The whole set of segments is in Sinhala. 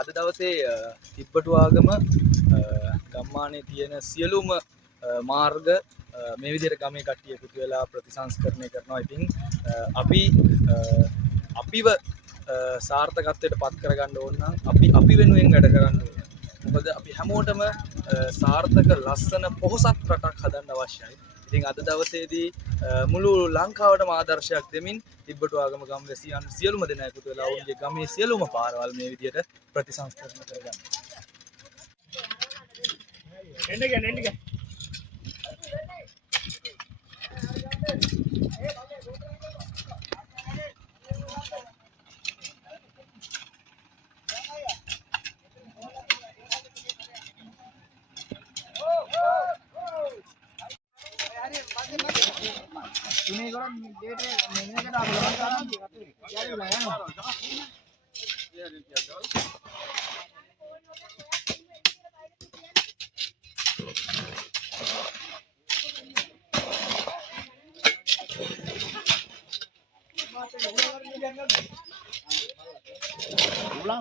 අද දවසේ තිබ්බටුවාගම ගම්මානයේ තියෙන සියලුම මාර්ග මේ විදිහට ගමේ කට්ටිය එකතු වෙලා ප්‍රතිසංස්කරණය කරනවා. ඉතින් අපි අපිව සාර්ථකත්වයට පත් කරගන්න ඕන නම් අපි වෙනුවෙන් වැඩ කරන්න ඕන. මොකද අපි හැමෝටම සාර්ථක ලස්සන පොහොසත් රටක් හදන්න අවශ්‍යයි. ඉතින් අද දවසේදී මුළු ලංකාවටම ආදර්ශයක් දෙමින් තිබ්බටුවාගම ගම්වැසියන් සියලුම දෙනා එකතු වෙලා ඔවුන්ගේ ගමේ සියලුම පාරවල් මේ විදිහට ප්‍රතිසංස්කරණය කරගන්න. එන්න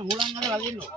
Ulang ada lagi loh.